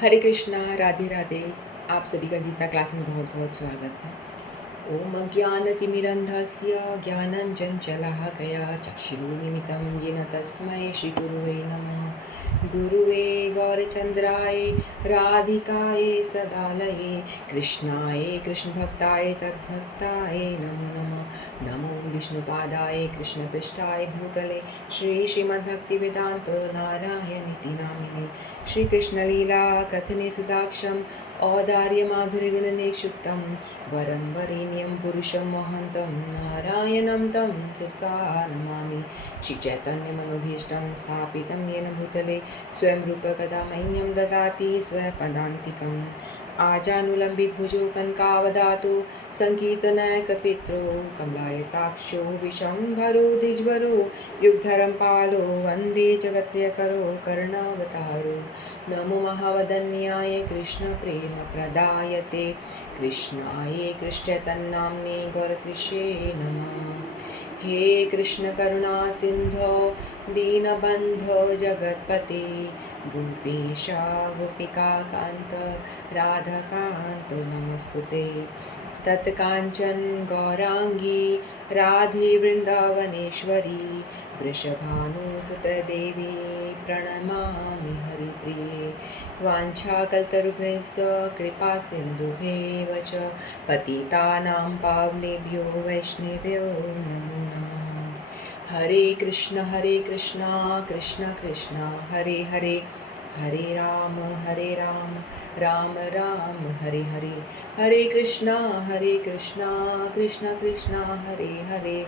हरे कृष्णा, राधे राधे। आप सभी का गीता क्लास में बहुत बहुत स्वागत है। ओम अज्ञानतिमिरन्धस्य ज्ञानञ्चञ्चलाकया चक्षुरुन्मिलितं येन तस्मै श्रीगुरुवे नमः। गुरुवे गौरचन्द्राय राधिकायै सदालये कृष्णाय कृष्णभक्ताय तद्भक्ताय नमो नमः। नमो विष्णुपादाय कृष्णपृष्ठाय भूतले श्रीमद्भक्तिवेदान्त नारायणीति नामिने श्रीकृष्णलीला कथने सुदाक्षं औदार्यमाधुर्यगुणनिक्षुप्तं वरं वरेण्यं पुरुषं महन्तं नारायणं तं शिरसा नमामि। श्रीचैतन्यमनोभीष्टं स्थापितं येन भूतले स्वयं रूप कदा मह्यं ददाति स्वपदान्तिकम्। आजानुलम्बितभुजो कनकावदातो सङ्कीर्तनैकपित्रो कमलायताक्षो विशम्भरो द्विजवरो युगधरं पालो वन्दे जगत्प्रियकरो करुणावतारो। नमो महावदन्याय कृष्णप्रेमप्रदायते कृष्णाय कृष्णचैतन्यनाम्ने गौरत्विषे नमः। हे कृष्ण करुणा सिंधो दीनबन्धो जगत्पते गोपेशा गोपिका कांत राधाकान्त नमस्तुते। तत्काञ्चन गौरांगी राधे वृन्दावनेश्वरी वृषभानुसुते देवी प्रणमामि हरिप्रिये। वाञ्छाकल्पतरुभ्यश्च कृपा सिन्धुभ्येव च पतितानां पावनेभ्यो वैष्णवेभ्यो नमो नमः। हरे कृष्ण कृष्ण कृष्ण हरे हरे हरे राम राम राम हरे हरे। हरे कृष्ण कृष्ण कृष्ण हरे हरे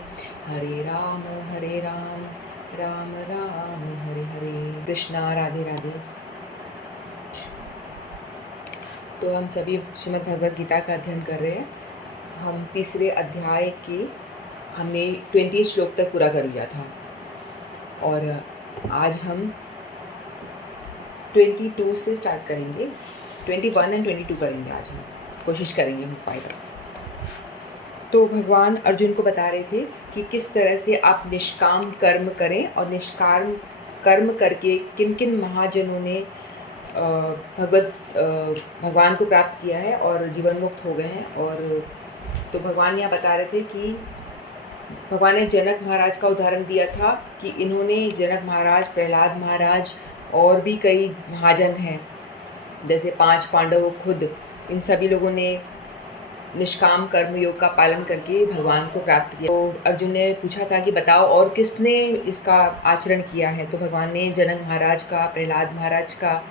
हरे राम राम राम हरे हरे। कृष्णा राधे राधे। तो हम सभी श्रीमद् भगवद गीता का अध्ययन कर रहे हैं। हम तीसरे अध्याय के हमने 20 श्लोक तक पूरा कर लिया था और आज हम 22 से स्टार्ट करेंगे। 21 एंड 22 करेंगे आज हम, कोशिश करेंगे हो पाएगा। तो भगवान अर्जुन को बता रहे थे कि किस तरह से आप निष्काम कर्म करें और निष्काम कर्म करके किन किन महाजनों ने भगवान को प्राप्त किया है और जीवन मुक्त हो गए हैं। और तो भगवान यहाँ बता रहे थे कि भगवान ने जनक महाराज का उदाहरण दिया था कि इन्होंने जनक महाराज, प्रहलाद महाराज और भी कई महाजन हैं, जैसे 5 पांडव खुद, इन सभी लोगों ने निष्काम कर्म योग का पालन करके भगवान को प्राप्त किया। तो अर्जुन ने पूछा था कि बताओ और किसने इसका आचरण किया है। तो भगवान ने जनक महाराज का, प्रहलाद महाराज का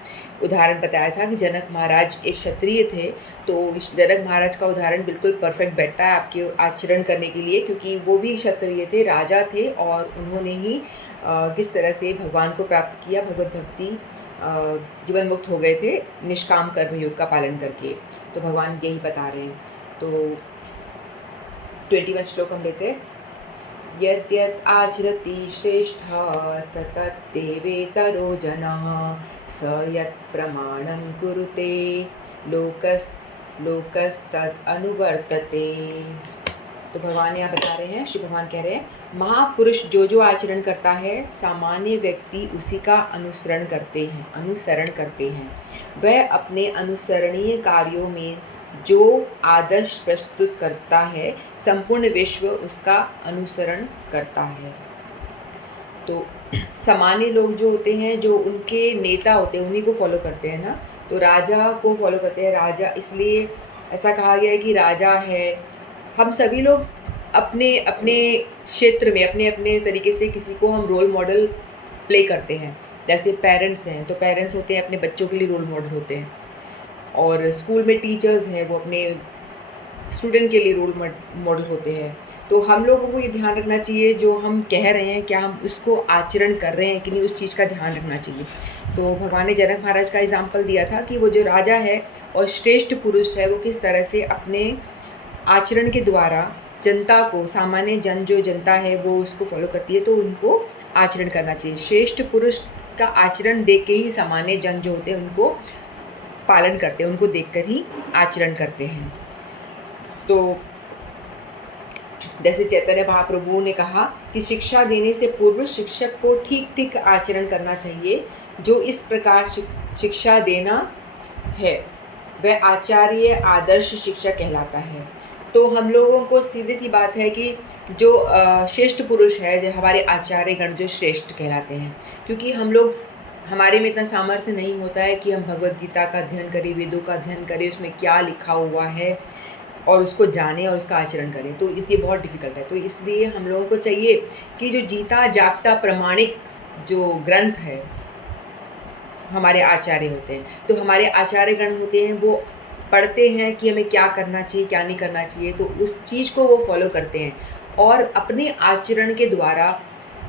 उदाहरण बताया था कि जनक महाराज एक क्षत्रिय थे। तो इस जनक महाराज का उदाहरण बिल्कुल परफेक्ट बैठता है आपके आचरण करने के लिए, क्योंकि वो भी क्षत्रिय थे, राजा थे और उन्होंने ही किस तरह से भगवान को प्राप्त किया, भगवत भक्ति, जीवन मुक्त हो गए थे निष्काम कर्म योग का पालन करके। तो भगवान यही बता रहे हैं। तो 21 श्लोक हम लेते हैं। यद्यत् आचरति श्रेष्ठः स तत्तेवेतरो जनः स यत् प्रमाणं कुरुते लोकस्तद् अनुवर्तते। तो भगवान यहाँ बता रहे हैं, श्री भगवान कह रहे हैं, महापुरुष जो जो आचरण करता है सामान्य व्यक्ति उसी का अनुसरण करते हैं। वह अपने अनुसरणीय कार्यों में जो आदर्श प्रस्तुत करता है संपूर्ण विश्व उसका अनुसरण करता है। तो सामान्य लोग जो होते हैं, जो उनके नेता होते हैं, उन्हीं को फॉलो करते हैं ना। तो राजा को फॉलो करते हैं। राजा, इसलिए ऐसा कहा गया है कि राजा है। हम सभी लोग अपने अपने क्षेत्र में अपने अपने तरीके से किसी को हम रोल मॉडल प्ले करते हैं। जैसे पेरेंट्स हैं, तो पेरेंट्स होते हैं अपने बच्चों के लिए रोल मॉडल होते हैं, और स्कूल में टीचर्स हैं, वो अपने स्टूडेंट के लिए रोल मॉडल होते हैं। तो हम लोगों को ये ध्यान रखना चाहिए जो हम कह रहे हैं क्या हम उसको आचरण कर रहे हैं कि नहीं, उस चीज़ का ध्यान रखना चाहिए। तो भगवान ने जनक महाराज का एग्जाम्पल दिया था कि वो जो राजा है और श्रेष्ठ पुरुष है वो किस तरह से अपने आचरण के द्वारा जनता को, सामान्य जन जो जनता है वो उसको फॉलो करती है, तो उनको आचरण करना चाहिए। श्रेष्ठ पुरुष का आचरण देख के ही सामान्य जन जो होते हैं उनको पालन करते हैं, उनको देखकर ही आचरण करते हैं। तो जैसे चैतन्य महाप्रभु ने कहा कि शिक्षा देने से पूर्व शिक्षक को ठीक ठीक आचरण करना चाहिए। जो इस प्रकार शिक्षा देना है वह आचार्य आदर्श शिक्षक कहलाता है। तो हम लोगों को सीधी सी बात है कि जो श्रेष्ठ पुरुष है, जो हमारे आचार्यगण जो श्रेष्ठ कहलाते हैं, क्योंकि हम लोग हमारे में इतना सामर्थ्य नहीं होता है कि हम भगवत गीता का अध्ययन करें, वेदों का अध्ययन करें, उसमें क्या लिखा हुआ है और उसको जानें और उसका आचरण करें। तो इसलिए बहुत डिफ़िकल्ट है। तो इसलिए हम लोगों को चाहिए कि जो जीता जागता प्रमाणिक जो ग्रंथ है, हमारे आचार्य होते हैं, तो हमारे आचार्यगण होते हैं, वो पढ़ते हैं कि हमें क्या करना चाहिए, क्या नहीं करना चाहिए, तो उस चीज़ को वो फॉलो करते हैं और अपने आचरण के द्वारा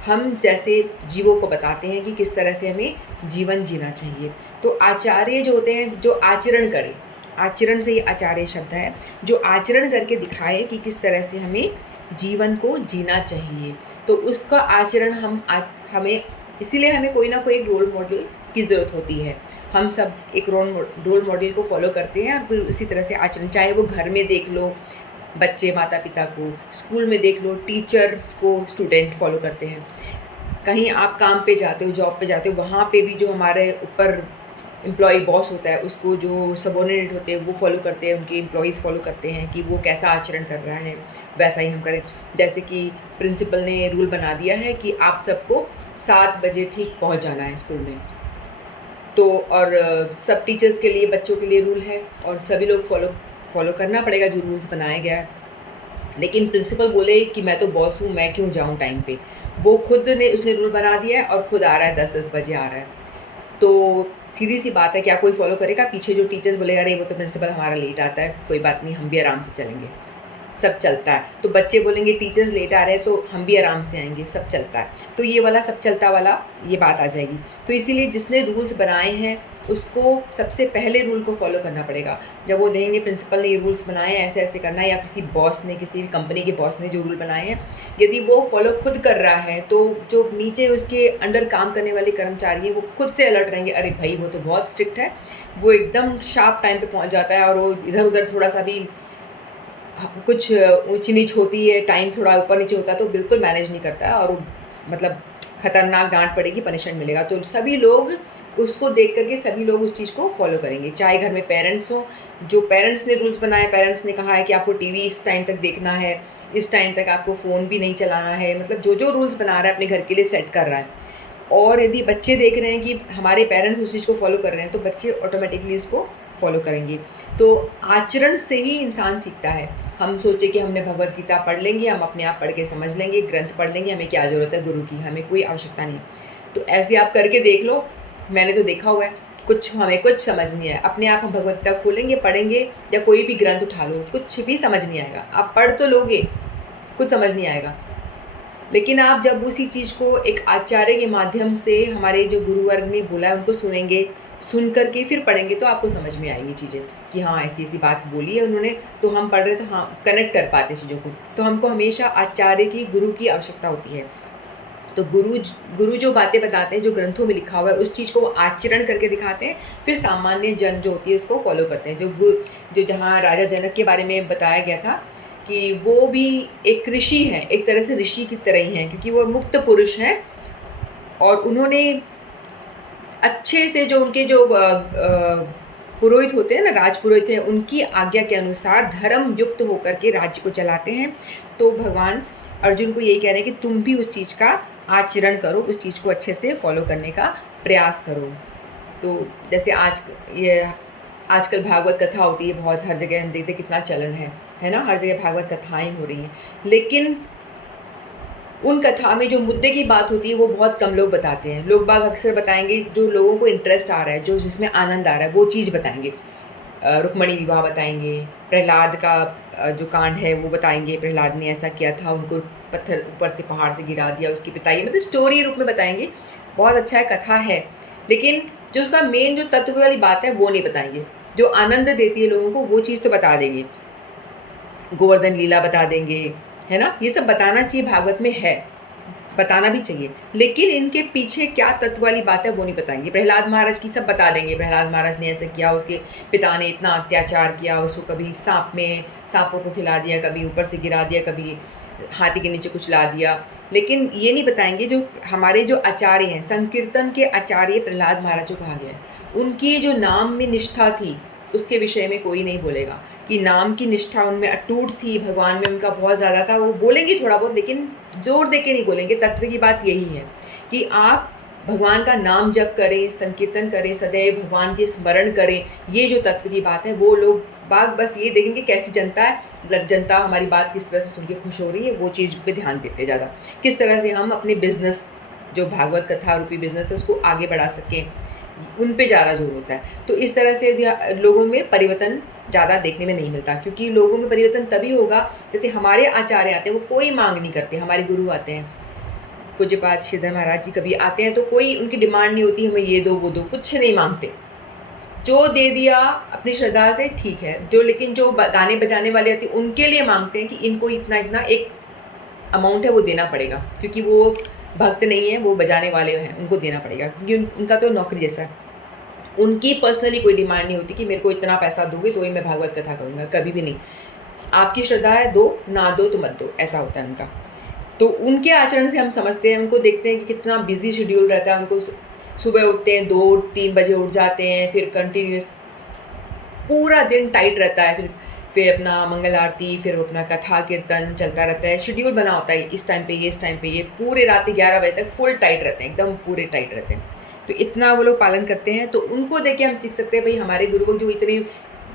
हम जैसे जीवों को बताते हैं कि किस तरह से हमें जीवन जीना चाहिए। तो आचार्य जो होते हैं, जो आचरण करें, आचरण से ही आचार्य शब्द है, जो आचरण करके दिखाए कि किस तरह से हमें जीवन को जीना चाहिए। तो उसका आचरण हमें इसीलिए हमें कोई ना कोई एक रोल मॉडल की ज़रूरत होती है। हम सब एक रोल मॉडल को फॉलो करते हैं और फिर उसी तरह से आचरण, चाहे वो घर में देख लो बच्चे माता पिता को, स्कूल में देख लो टीचर्स को स्टूडेंट फॉलो करते हैं, कहीं आप काम पे जाते हो, जॉब पे जाते हो, वहाँ पे भी जो हमारे ऊपर एम्प्लॉय बॉस होता है उसको जो सबॉर्डिनेट होते हैं वो फॉलो करते हैं, उनके एम्प्लॉयज़ फॉलो करते हैं कि वो कैसा आचरण कर रहा है, वैसा ही हम करें। जैसे कि प्रिंसिपल ने रूल बना दिया है कि आप सबको 7 बजे ठीक पहुँच जाना है स्कूल में। तो और सब टीचर्स के लिए, बच्चों के लिए रूल है और सभी लोग फॉलो करना पड़ेगा जो रूल्स बनाया गया है। लेकिन प्रिंसिपल बोले कि मैं तो बॉस हूँ, मैं क्यों जाऊँ टाइम पे। वो खुद ने उसने रूल बना दिया है और खुद आ रहा है 10-10 बजे आ रहा है। तो सीधी सी बात है, क्या कोई फॉलो करेगा? पीछे जो टीचर्स बोलेगा अरे वो तो प्रिंसिपल हमारा लेट आता है, कोई बात नहीं, हम भी आराम से चलेंगे, सब चलता है। तो बच्चे बोलेंगे टीचर्स लेट आ रहे हैं तो हम भी आराम से आएंगे, सब चलता है। तो ये वाला सब चलता वाला ये बात आ जाएगी। तो इसीलिए जिसने रूल्स बनाए हैं उसको सबसे पहले रूल को फॉलो करना पड़ेगा। जब वो देखेंगे प्रिंसिपल ने ये रूल्स बनाए हैं, ऐसे ऐसे करना है, या किसी बॉस ने, किसी भी कंपनी के बॉस ने जो रूल बनाए हैं, यदि वो फॉलो खुद कर रहा है तो जो नीचे उसके अंडर काम करने वाले कर्मचारी हैं वो खुद से अलर्ट रहेंगे, अरे भाई वो तो बहुत स्ट्रिक्ट है, वो एकदम शार्प टाइम पे पहुंच जाता है और वो इधर उधर थोड़ा सा भी कुछ ऊंची नीच होती है, टाइम थोड़ा ऊपर नीचे होता है तो बिल्कुल मैनेज नहीं करता है और मतलब खतरनाक डांट पड़ेगी, पनिशमेंट मिलेगा। तो सभी लोग उसको देख करके सभी लोग उस चीज़ को फॉलो करेंगे, चाहे घर में पेरेंट्स हों, जो पेरेंट्स ने रूल्स बनाए, पेरेंट्स ने कहा है कि आपको टीवी इस टाइम तक देखना है, इस टाइम तक आपको फ़ोन भी नहीं चलाना है, मतलब जो जो रूल्स बना रहा है अपने घर के लिए सेट कर रहा है। और यदि बच्चे देख रहे हैं कि हमारे पेरेंट्स उस चीज़ को फॉलो कर रहे हैं तो बच्चे ऑटोमेटिकली उसको फॉलो करेंगे। तो आचरण से ही इंसान सीखता है। हम सोचे कि हमने भगवत गीता पढ़ लेंगे, हम अपने आप पढ़ के समझ लेंगे, ग्रंथ पढ़ लेंगे, हमें क्या ज़रूरत है गुरु की, हमें कोई आवश्यकता नहीं। तो ऐसे आप करके देख लो, मैंने तो देखा हुआ है, हमें कुछ समझ नहीं आया। अपने आप हम भगवत गीता खोलेंगे, पढ़ेंगे या कोई भी ग्रंथ उठा लो, कुछ भी समझ नहीं आएगा। आप पढ़ तो लोगे, कुछ समझ नहीं आएगा। लेकिन आप जब उसी चीज़ को एक आचार्य के माध्यम से, हमारे जो गुरुवर्ग ने बोला है उनको सुनेंगे, सुन कर के फिर पढ़ेंगे तो आपको समझ में आएंगी चीज़ें कि हाँ ऐसी ऐसी बात बोली है उन्होंने, तो हम पढ़ रहे तो हाँ कनेक्ट कर पाते चीज़ों को। तो हमको हमेशा आचार्य की, गुरु की आवश्यकता होती है। तो गुरु जो बातें बताते हैं, जो ग्रंथों में लिखा हुआ है, उस चीज़ को आचरण करके दिखाते हैं, फिर सामान्य जन जो होती है उसको फॉलो करते हैं। जो जहाँ राजा जनक के बारे में बताया गया था कि वो भी एक ऋषि हैं, एक तरह से ऋषि की तरह ही हैं, क्योंकि वो मुक्त पुरुष हैं और उन्होंने अच्छे से जो उनके जो पुरोहित होते हैं ना, राजपुरोहित हैं, उनकी आज्ञा के अनुसार धर्म युक्त होकर के राज्य को चलाते हैं। तो भगवान अर्जुन को यही कह रहे हैं कि तुम भी उस चीज़ का आचरण करो, उस चीज़ को अच्छे से फॉलो करने का प्रयास करो। तो जैसे आजकल भागवत कथा होती है बहुत, हर जगह हम देखते कितना चलन है ना, हर जगह भागवत कथाएं हो रही हैं, लेकिन उन कथा में जो मुद्दे की बात होती है वो बहुत कम लोग बताते हैं। लोग बाग अक्सर बताएंगे जो लोगों को इंटरेस्ट आ रहा है, जो जिसमें आनंद आ रहा है वो चीज़ बताएंगे। रुक्मणी विवाह बताएंगे, प्रहलाद का जो कांड है वो बताएंगे, प्रहलाद ने ऐसा किया था, उनको पत्थर ऊपर से पहाड़ से गिरा दिया, उसकी पिताई, मतलब स्टोरी रूप में बताएंगे। बहुत अच्छा है, कथा है, लेकिन जो उसका मेन जो तत्व वाली बात है वो नहीं बताएंगे। जो आनंद देती है लोगों को वो चीज़ तो बता देंगे, गोवर्धन लीला बता देंगे, है ना, ये सब बताना चाहिए, भागवत में है, बताना भी चाहिए, लेकिन इनके पीछे क्या तत्व वाली बात है वो नहीं बताएंगे। प्रहलाद महाराज की सब बता देंगे, प्रहलाद महाराज ने ऐसे किया, उसके पिता ने इतना अत्याचार किया, उसको कभी सांपों को खिला दिया, कभी ऊपर से गिरा दिया, कभी हाथी के नीचे कुछ ला दिया, लेकिन ये नहीं बताएंगे जो हमारे जो आचार्य हैं, संकीर्तन के आचार्य प्रहलाद महाराज को कहा गया है, उनकी जो नाम में निष्ठा थी उसके विषय में कोई नहीं बोलेगा कि नाम की निष्ठा उनमें अटूट थी, भगवान में उनका बहुत ज़्यादा था। वो बोलेंगे थोड़ा बहुत, लेकिन जोर दे के नहीं बोलेंगे। तत्व की बात यही है कि आप भगवान का नाम जप करें, संकीर्तन करें, सदैव भगवान के स्मरण करें। ये जो तत्व की बात है, वो लोग बाग बस ये देखेंगे कैसी जनता है, जनता हमारी बात किस तरह से सुन के खुश हो रही है, वो चीज़ पे ध्यान देते ज़्यादा। किस तरह से हम अपने बिजनेस, जो भागवत कथा रूपी बिजनेस है, उसको आगे बढ़ा सकें, उन पे ज़्यादा जोर होता है। तो इस तरह से लोगों में परिवर्तन ज़्यादा देखने में नहीं मिलता, क्योंकि लोगों में परिवर्तन तभी होगा जैसे हमारे आचार्य आते हैं, वो कोई मांग नहीं करते। हमारे गुरु आते हैं, पूज्यपाद श्रीधर महाराज जी कभी आते हैं तो कोई उनकी डिमांड नहीं होती हमें ये दो वो दो, कुछ नहीं मांगते। जो दे दिया अपनी श्रद्धा से ठीक है। जो लेकिन जो गाने बजाने वाले आते हैं उनके लिए मांगते हैं कि इनको इतना इतना एक अमाउंट है वो देना पड़ेगा, क्योंकि वो भक्त नहीं है, वो बजाने वाले हैं, उनको देना पड़ेगा, क्योंकि उनका तो नौकरी जैसा है। उनकी पर्सनली कोई डिमांड नहीं होती कि मेरे को इतना पैसा दोगे तो ही मैं भागवत कथा करूँगा, कभी भी नहीं। आपकी श्रद्धा है, दो, ना दो तो मत दो, ऐसा होता है उनका। तो उनके आचरण से हम समझते हैं, उनको देखते हैं कि कितना बिजी शेड्यूल रहता है। उनको सुबह उठते हैं 2-3 बजे उठ जाते हैं, फिर कंटिन्यूस पूरा दिन टाइट रहता है, फिर अपना मंगल आरती, फिर अपना कथा कीर्तन चलता रहता है। शेड्यूल बना होता है, इस टाइम पे ये, इस टाइम पे ये, पूरे रात 11 बजे तक फुल टाइट रहते हैं, एकदम पूरे टाइट रहते हैं। तो इतना वो लोग पालन करते हैं, तो उनको देख के हम सीख सकते हैं भाई हमारे गुरुवर्ग जो इतने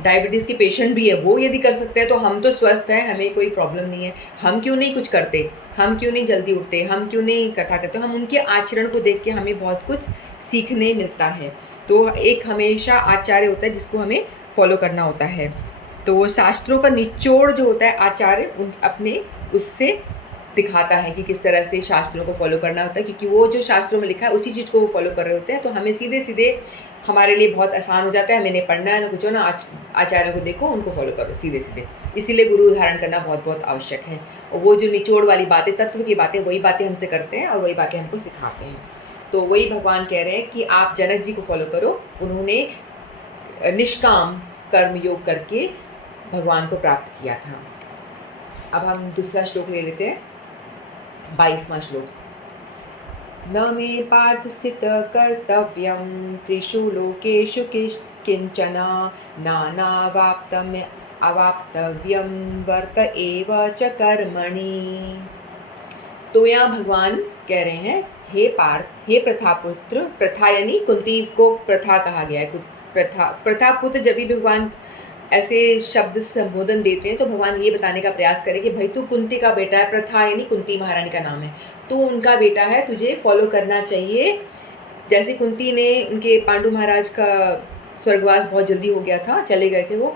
डायबिटीज़ के पेशेंट भी है वो यदि कर सकते हैं तो हम तो स्वस्थ हैं, हमें कोई प्रॉब्लम नहीं है। हम क्यों नहीं कुछ करते, हम क्यों नहीं जल्दी उठते, हम क्यों नहीं कथा करते। हम उनके आचरण को देख के हमें बहुत कुछ सीखने मिलता है। तो एक हमेशा आचार्य होता है जिसको हमें फॉलो करना होता है। तो शास्त्रों का निचोड़ जो होता है आचार्य अपने उससे दिखाता है कि किस तरह से शास्त्रों को फॉलो करना होता है, क्योंकि वो जो शास्त्रों में लिखा है उसी चीज़ को वो फॉलो कर रहे होते हैं। तो हमें सीधे सीधे हमारे लिए बहुत आसान हो जाता है, हमें नहीं पढ़ना है ना कुछ हो ना, आचार्यों को देखो, उनको फॉलो करो सीधे सीधे। इसीलिए गुरु धारण करना बहुत बहुत आवश्यक है। और वो जो निचोड़ वाली बातें, तत्व की बातें, वही बातें हमसे करते हैं और वही बातें हमको सिखाते हैं। तो वही भगवान कह रहे हैं कि आप जनक जी को फॉलो करो, उन्होंने निष्काम कर्म योग करके भगवान को प्राप्त किया था। अब हम दूसरा श्लोक ले लेते हैं, 22वां श्लोक। न मे पार्थ स्थित कर्तव्यं त्रिषु लोकेषु किंचन नानावाप्तम् अवाप्तव्यं वर्त एव च कर्मणि। तो यहाँ भगवान कह रहे हैं, हे पार्थ, हे प्रथापुत्र, प्रथा यानी कुंती को प्रथा कहा गया है। प्रथापुत्र जब भी भगवान ऐसे शब्द संबोधन देते हैं तो भगवान ये बताने का प्रयास करें कि भाई तू कुंती का बेटा है। प्रथा यानी कुंती महारानी का नाम है, तू उनका बेटा है, तुझे फॉलो करना चाहिए। जैसे कुंती ने, उनके पांडु महाराज का स्वर्गवास बहुत जल्दी हो गया था, चले गए थे वो,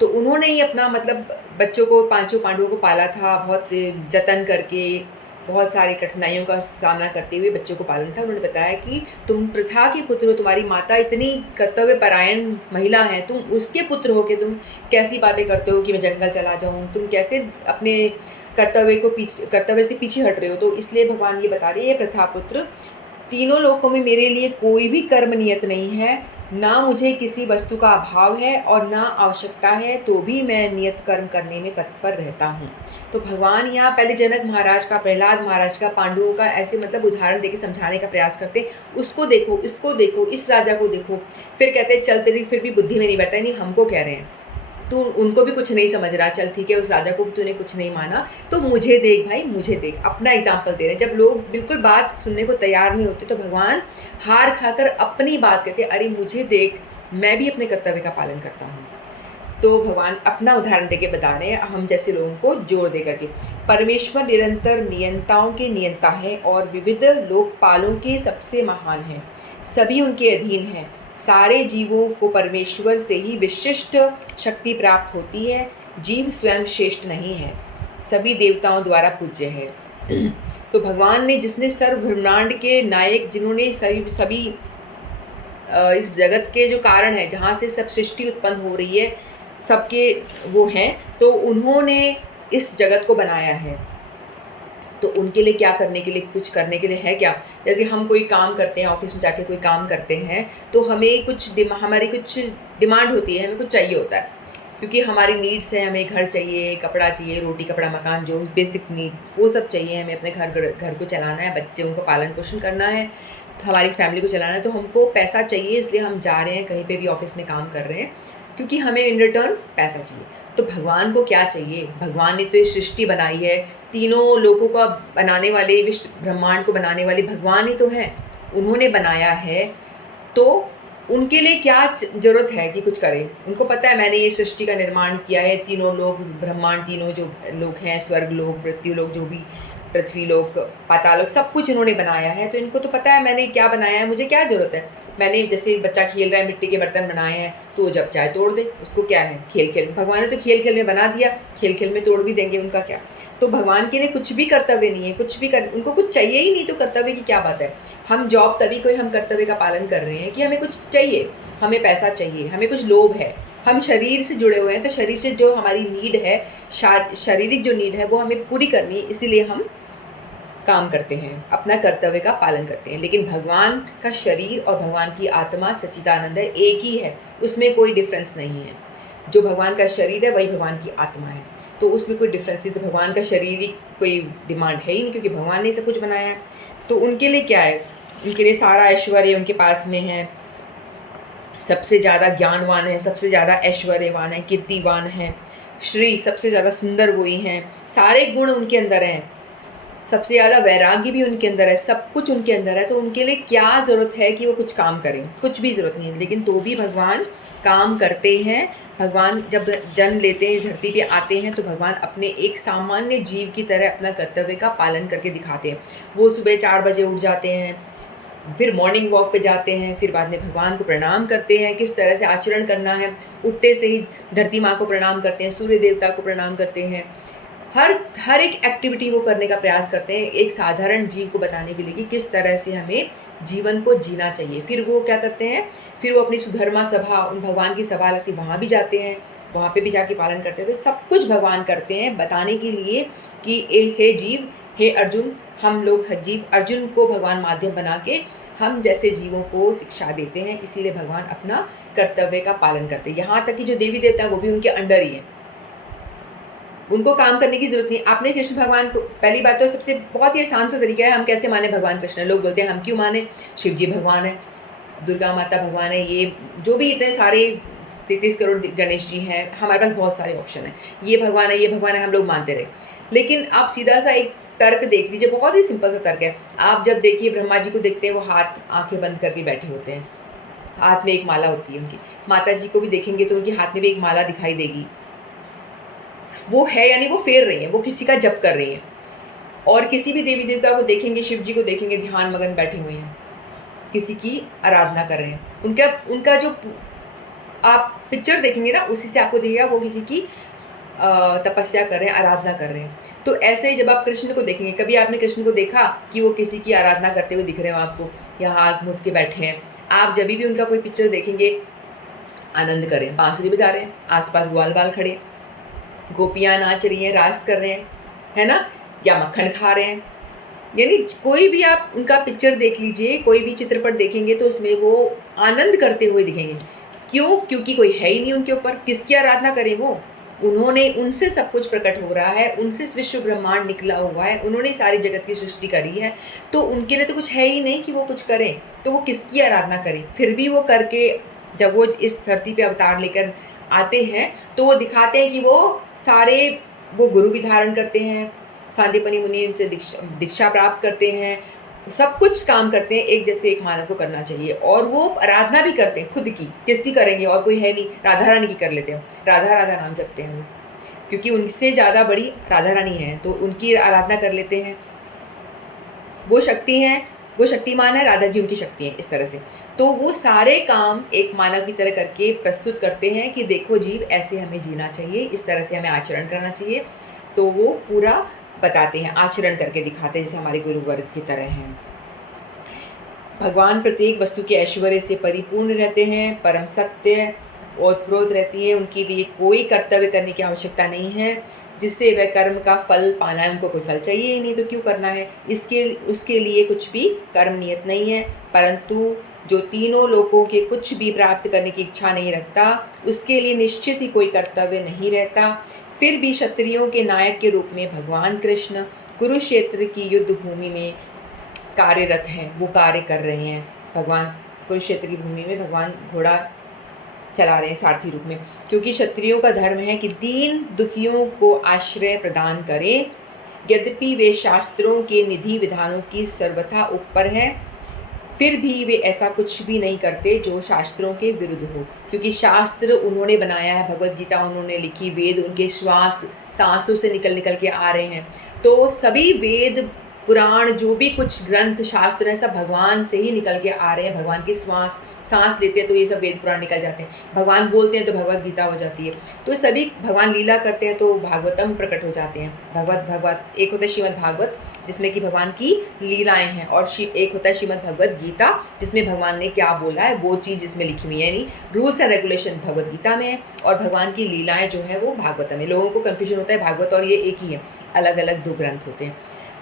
तो उन्होंने ही अपना मतलब बच्चों को, 5 पांडवों को पाला था, बहुत जतन करके, बहुत सारी कठिनाइयों का सामना करते हुए बच्चों को पालन था। उन्होंने बताया कि तुम प्रथा के पुत्र हो, तुम्हारी माता इतनी कर्तव्य परायण महिला है, तुम उसके पुत्र हो के तुम कैसी बातें करते हो कि मैं जंगल चला जाऊं, तुम कैसे अपने कर्तव्य से पीछे हट रहे हो। तो इसलिए भगवान ये बता रहे हैं, प्रथा पुत्र, तीनों लोकों में मेरे लिए कोई भी कर्म नियत नहीं है, ना मुझे किसी वस्तु का अभाव है और ना आवश्यकता है, तो भी मैं नियत कर्म करने में तत्पर रहता हूँ। तो भगवान यहाँ पहले जनक महाराज का, प्रहलाद महाराज का, पांडवों का ऐसे मतलब उदाहरण देके समझाने का प्रयास करते, उसको देखो, इसको देखो, इस राजा को देखो, फिर कहते चल तेरी फिर भी बुद्धि में नहीं बैठा। नहीं, हमको कह रहे हैं तू उनको भी कुछ नहीं समझ रहा, चल ठीक है, उस राजा को भी तूने कुछ नहीं माना, तो मुझे देख भाई, मुझे देख। अपना एग्जाम्पल दे रहे हैं। जब लोग बिल्कुल बात सुनने को तैयार नहीं होते तो भगवान हार खाकर अपनी बात कहते, अरे मुझे देख, मैं भी अपने कर्तव्य का पालन करता हूँ। तो भगवान अपना उदाहरण देके बता रहे हैं, हम जैसे लोगों को जोर दे करके। परमेश्वर निरंतर नियंताओं के नियंता है और विविध लोकपालों के सबसे महान है, सभी उनके अधीन हैं। सारे जीवों को परमेश्वर से ही विशिष्ट शक्ति प्राप्त होती है। जीव स्वयं श्रेष्ठ नहीं है, सभी देवताओं द्वारा पूज्य है। तो भगवान ने, जिसने सर्व ब्रह्मांड के नायक, जिन्होंने सभी इस जगत के जो कारण है, जहाँ से सब सृष्टि उत्पन्न हो रही है, सबके वो हैं, तो उन्होंने इस जगत को बनाया है। तो उनके लिए क्या करने के लिए, कुछ करने के लिए है क्या? जैसे हम कोई काम करते हैं, ऑफिस में जाके कोई काम करते हैं, तो हमें कुछ हमारी कुछ डिमांड होती है, हमें कुछ चाहिए होता है। क्योंकि हमारी नीड्स है, हमें घर चाहिए, कपड़ा चाहिए, रोटी कपड़ा मकान, जो बेसिक नीड वो सब चाहिए, हमें अपने घर को चलाना है, बच्चों का पालन पोषण करना है, हमारी फैमिली को चलाना है, तो हमको पैसा चाहिए, इसलिए हम जा रहे हैं कहीं पे भी ऑफिस में काम कर रहे हैं, क्योंकि हमें इन रिटर्न पैसा चाहिए। तो भगवान को क्या चाहिए? भगवान ने तो ये सृष्टि बनाई है, तीनों लोगों का बनाने वाले, विश्व ब्रह्मांड को बनाने वाले भगवान ही तो हैं, उन्होंने बनाया है। तो उनके लिए क्या ज़रूरत है कि कुछ करें? उनको पता है मैंने ये सृष्टि का निर्माण किया है, तीनों लोग ब्रह्मांड, तीनों जो लोग हैं, स्वर्ग लोक, मृत्यु लोक, जो भी पृथ्वी लोक, पाताल लोक, सब कुछ इन्होंने बनाया है। तो इनको तो पता है मैंने क्या बनाया है, मुझे क्या ज़रूरत है। मैंने जैसे बच्चा खेल रहा है, मिट्टी के बर्तन बनाए हैं, तो जब चाहे तोड़ दे, उसको क्या है, खेल खेल, भगवान ने तो खेल खेल में बना दिया, खेल खेल में तोड़ भी देंगे, उनका क्या। तो भगवान के लिए कुछ भी कर्तव्य नहीं है, कुछ भी उनको कुछ चाहिए ही नहीं, तो कर्तव्य की क्या बात है। हम जॉब तभी कोई हम कर्तव्य का पालन कर रहे हैं कि हमें कुछ चाहिए, हमें पैसा चाहिए, हमें कुछ लोभ है, हम शरीर से जुड़े हुए हैं, तो शरीर से जो हमारी नीड है, शारीरिक जो नीड है वो हमें पूरी करनी है, इसीलिए हम काम करते हैं, अपना कर्तव्य का पालन करते हैं। लेकिन भगवान का शरीर और भगवान की आत्मा सच्चिदानंद है, एक ही है, उसमें कोई डिफरेंस नहीं है। जो भगवान का शरीर है वही भगवान की आत्मा है, तो उसमें कोई डिफरेंस नहीं। तो भगवान का शरीर ही कोई डिमांड है ही नहीं, क्योंकि भगवान ने सब कुछ बनाया है। तो उनके लिए क्या है, उनके लिए सारा ऐश्वर्य उनके पास में है, सबसे ज़्यादा ज्ञानवान है, सबसे ज़्यादा ऐश्वर्यवान है, कीर्तिवान है, श्री सबसे ज़्यादा सुंदर वही हैं, सारे गुण उनके अंदर हैं, सबसे ज़्यादा वैराग्य भी उनके अंदर है, सब कुछ उनके अंदर है। तो उनके लिए क्या ज़रूरत है कि वो कुछ काम करें? कुछ भी ज़रूरत नहीं है, लेकिन तो भी भगवान काम करते हैं। भगवान जब जन्म लेते हैं, इस धरती पे आते हैं, तो भगवान अपने एक सामान्य जीव की तरह अपना कर्तव्य का पालन करके दिखाते हैं। वो सुबह 4 बजे उठ जाते हैं, फिर मॉर्निंग वॉक पे जाते हैं, फिर बाद में भगवान को प्रणाम करते हैं, किस तरह से आचरण करना है। उठते से ही धरती माँ को प्रणाम करते हैं, सूर्य देवता को प्रणाम करते हैं, हर एक एक्टिविटी वो करने का प्रयास करते हैं, एक साधारण जीव को बताने के लिए कि किस तरह से हमें जीवन को जीना चाहिए। फिर वो क्या करते हैं, फिर वो अपनी सुधर्मा सभा, उन भगवान की सभा लगती, वहाँ भी जाते हैं, वहाँ पे भी जाके पालन करते हैं। तो सब कुछ भगवान करते हैं बताने के लिए कि हे जीव, हे अर्जुन, हम लोग जीव अर्जुन को भगवान माध्यम बना के हम जैसे जीवों को शिक्षा देते हैं, इसीलिए भगवान अपना कर्तव्य का पालन करते हैं। यहाँ तक कि जो देवी देवता हैं वो भी उनके अंडर ही हैं, उनको काम करने की जरूरत नहीं। आपने कृष्ण भगवान को, पहली बात तो सबसे बहुत ही आसान सा तरीका है, हम कैसे माने भगवान कृष्ण। लोग बोलते हैं हम क्यों माने, शिव जी भगवान है, दुर्गा माता भगवान है, ये जो भी इतने सारे 33 करोड़ गणेश जी हैं, हमारे पास बहुत सारे ऑप्शन हैं, ये भगवान है, ये भगवान है, हम लोग मानते रहे। लेकिन आप सीधा सा एक तर्क देख लीजिए, बहुत ही सिंपल सा तर्क है। आप जब देखिए ब्रह्मा जी को देखते हैं, वो हाथ आंखें बंद करके बैठे होते हैं, हाथ में एक माला होती है उनकी। माता जी को भी देखेंगे तो उनके हाथ में भी एक माला दिखाई देगी, वो है यानी वो फेर रही हैं, वो किसी का जप कर रही हैं। और किसी भी देवी देवता को देखेंगे, शिव जी को देखेंगे, ध्यान मगन बैठे हुए हैं, किसी की आराधना कर रहे हैं। उनका जो आप पिक्चर देखेंगे ना, उसी से आपको दिखेगा वो किसी की तपस्या कर रहे हैं, आराधना कर रहे हैं। तो ऐसे ही जब आप कृष्ण को देखेंगे, कभी आपने कृष्ण को देखा कि वो किसी की आराधना करते हुए दिख रहे हो आपको, या हाथ मुड़ के बैठे हैं। आप जब भी उनका कोई पिक्चर देखेंगे, आनंद करें, बांसुरी बजा रहे हैं, आसपास ग्वाल बाल खड़े, गोपियाँ नाच रही हैं, रास कर रहे हैं, है ना, या मक्खन खा रहे हैं। यानी कोई भी आप उनका पिक्चर देख लीजिए, कोई भी चित्रपट देखेंगे तो उसमें वो आनंद करते हुए दिखेंगे। क्यों? क्योंकि कोई है ही नहीं उनके ऊपर, किसकी आराधना करें वो? उन्होंने, उनसे सब कुछ प्रकट हो रहा है, उनसे विश्व ब्रह्मांड निकला हुआ है, उन्होंने सारी जगत की सृष्टि करी है, तो उनके लिए तो कुछ है ही नहीं कि वो कुछ करें, तो वो किसकी आराधना करें? फिर भी वो करके, जब वो इस धरती पे अवतार लेकर आते हैं तो वो दिखाते हैं कि वो सारे, वो गुरु भी धारण करते हैं, सांदीपनि मुनि उनसे दीक्षा प्राप्त करते हैं, सब कुछ काम करते हैं, एक जैसे एक मानव को करना चाहिए। और वो आराधना भी करते हैं खुद की, किसकी करेंगे, और कोई है नहीं, राधा रानी की कर लेते हैं, राधा राधा नाम जपते हैं वो, क्योंकि उनसे ज़्यादा बड़ी राधा रानी है, तो उनकी आराधना कर लेते हैं। वो शक्ति हैं, वो शक्तिमान है, राधा जी उनकी शक्ति है, इस तरह से। तो वो सारे काम एक मानव की तरह करके प्रस्तुत करते हैं कि देखो जीव, ऐसे हमें जीना चाहिए, इस तरह से हमें आचरण करना चाहिए। तो वो पूरा बताते हैं, आचरण करके दिखाते हैं, जैसे हमारे गुरु वर्ग की तरह हैं। भगवान प्रत्येक वस्तु के ऐश्वर्य से परिपूर्ण रहते हैं, परम सत्य ओतप्रोत रहती है, उनके लिए कोई कर्तव्य करने की आवश्यकता नहीं है, जिससे वह कर्म का फल पाना है। उनको कोई फल चाहिए ही नहीं, तो क्यों करना है, उसके लिए कुछ भी कर्म नियत नहीं है, परंतु जो तीनों लोकों के कुछ भी प्राप्त करने की इच्छा नहीं रखता, उसके लिए निश्चित ही कोई कर्तव्य नहीं रहता। फिर भी क्षत्रियों के नायक के रूप में भगवान कृष्ण कुरुक्षेत्र की युद्ध भूमि में कार्यरत हैं, वो कार्य कर रहे हैं। भगवान कुरुक्षेत्र की भूमि में भगवान घोड़ा चला रहे हैं सारथी रूप में, क्योंकि क्षत्रियों का धर्म है कि दीन दुखियों को आश्रय प्रदान करें। यद्यपि वे शास्त्रों के निधि विधानों की सर्वथा ऊपर है, फिर भी वे ऐसा कुछ भी नहीं करते जो शास्त्रों के विरुद्ध हो, क्योंकि शास्त्र उन्होंने बनाया है, भगवत गीता उन्होंने लिखी, वेद उनके सांसों से निकल निकल के आ रहे हैं। तो सभी वेद पुराण जो भी कुछ ग्रंथ शास्त्र है सब भगवान से ही निकल के आ रहे हैं। भगवान की सांस लेते हैं तो ये सब वेद पुराण निकल जाते हैं, भगवान बोलते हैं तो भगवत गीता हो जाती है। तो सभी भगवान लीला करते हैं तो भागवतम प्रकट हो जाते हैं। भगवत एक होता है श्रीमद् भागवत जिसमें कि भगवान की लीलाएं हैं, और एक होता है श्रीमद् भगवत गीता जिसमें भगवान ने क्या बोला है वो चीज़ जिसमें लिखी हुई है, यानी rules and regulation Bhagavad Gita में है, और भगवान की लीलाएं जो है वो भागवत में। लोगों को कन्फ्यूजन होता है भागवत और ये एक ही है, अलग अलग दो ग्रंथ होते हैं।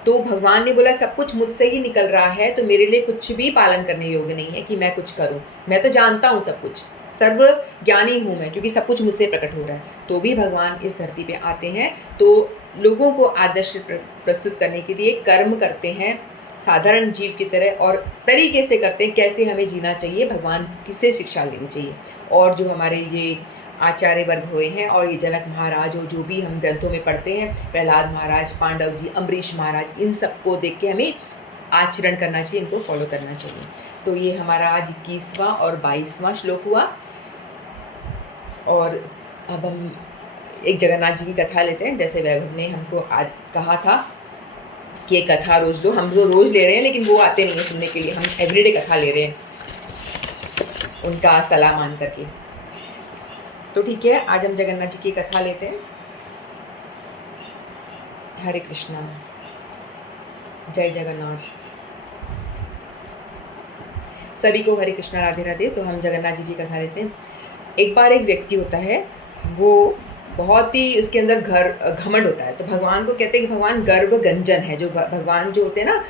तो भगवान ने बोला सब कुछ मुझसे ही निकल रहा है, तो मेरे लिए कुछ भी पालन करने योग्य नहीं है कि मैं कुछ करूं। मैं तो जानता हूं सब कुछ, सर्व ज्ञानी हूं मैं, क्योंकि सब कुछ मुझसे प्रकट हो रहा है। तो भी भगवान इस धरती पे आते हैं तो लोगों को आदर्श प्रस्तुत करने के लिए कर्म करते हैं साधारण जीव की तरह, और तरीके से करते हैं कैसे हमें जीना चाहिए, भगवान किससे शिक्षा लेनी चाहिए। और जो हमारे ये आचार्य वर्ग हुए हैं और ये जनक महाराज और जो भी हम ग्रंथों में पढ़ते हैं, प्रहलाद महाराज, पांडव जी, अम्बरीश महाराज, इन सबको देख के हमें आचरण करना चाहिए, इनको फॉलो करना चाहिए। तो ये हमारा आज 21वां और 22वां श्लोक हुआ। और अब हम एक जगन्नाथ जी की कथा लेते हैं। जैसे वैभव ने हमको आज कहा था कि एक कथा रोज लो, हम तो रोज ले रहे हैं लेकिन वो आते नहीं है सुनने के लिए, हम एवरीडे कथा ले रहे हैं उनका सलाह मान करके। तो ठीक है, आज हम जगन्नाथ जी की कथा लेते हैं। हरे कृष्णा, जय जगन्नाथ। सभी को हरे कृष्णा, राधे राधे। तो हम जगन्नाथ जी की कथा लेते हैं। एक बार एक व्यक्ति होता है, वो बहुत ही उसके अंदर घमंड होता है। तो भगवान को कहते हैं कि भगवान गर्व गंजन है। जो भगवान जो होते हैं ना,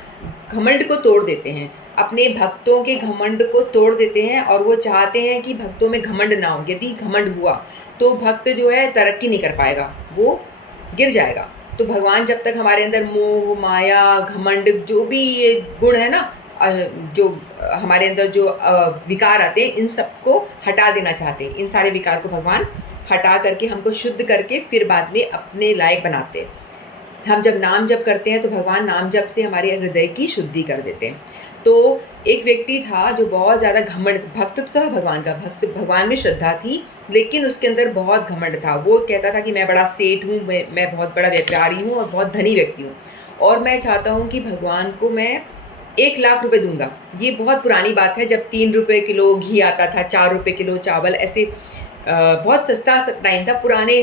घमंड को तोड़ देते हैं, अपने भक्तों के घमंड को तोड़ देते हैं, और वो चाहते हैं कि भक्तों में घमंड ना हो। यदि घमंड हुआ तो भक्त जो है तरक्की नहीं कर पाएगा, वो गिर जाएगा। तो भगवान जब तक हमारे अंदर मोह माया घमंड जो भी ये गुण है ना, जो हमारे अंदर जो विकार आते हैं, इन सबको हटा देना चाहते हैं। इन सारे विकार को भगवान हटा करके हमको शुद्ध करके फिर बाद में अपने लायक बनाते हैं। हम जब नाम जप करते हैं तो भगवान नाम जप से हमारे हृदय की शुद्धि कर देते हैं। तो एक व्यक्ति था जो बहुत ज़्यादा घमंड, भक्त तो था भगवान का, भगवान में श्रद्धा थी, लेकिन उसके अंदर बहुत घमंड था। वो कहता था कि मैं बड़ा सेठ हूँ, मैं बहुत बड़ा व्यापारी हूँ और बहुत धनी व्यक्ति हूँ, और मैं चाहता हूँ कि भगवान को मैं 1 लाख रुपए दूंगा। ये बहुत पुरानी बात है, जब 3 रुपये किलो घी आता था, 4 रुपये किलो चावल, ऐसे बहुत सस्ता टाइम था, पुराने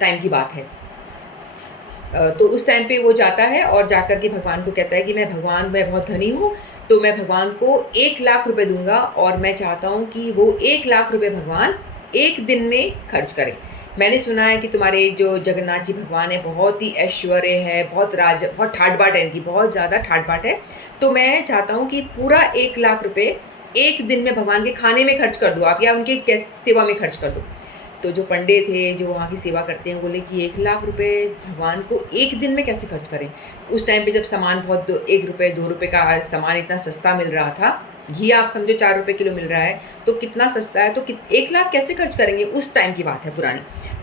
टाइम की बात है। तो उस टाइम पे वो जाता है और जाकर के भगवान को कहता है कि मैं बहुत धनी हूँ, तो मैं भगवान को 1 लाख रुपए दूंगा, और मैं चाहता हूँ कि वो 1 लाख रुपए भगवान एक दिन में खर्च करें। मैंने सुना है कि तुम्हारे जो जगन्नाथ जी भगवान है बहुत ही ऐश्वर्य है, बहुत ठाट बाट है, इनकी बहुत ज़्यादा ठाट बाट है। तो मैं चाहता हूँ कि पूरा 1 लाख रुपए एक दिन में भगवान के खाने में खर्च कर दो आप, या उनके सेवा में खर्च कर दो। तो जो पंडित थे जो वहाँ की सेवा करते हैं, बोले कि 1 लाख रुपए भगवान को एक दिन में कैसे खर्च करें। उस टाइम पे जब सामान बहुत 1 रुपये 2 रुपये का सामान इतना सस्ता मिल रहा था, घी आप समझो 4 रुपये किलो मिल रहा है, तो कितना सस्ता है, तो 1 लाख कैसे खर्च करेंगे, उस टाइम की बात है पुरानी।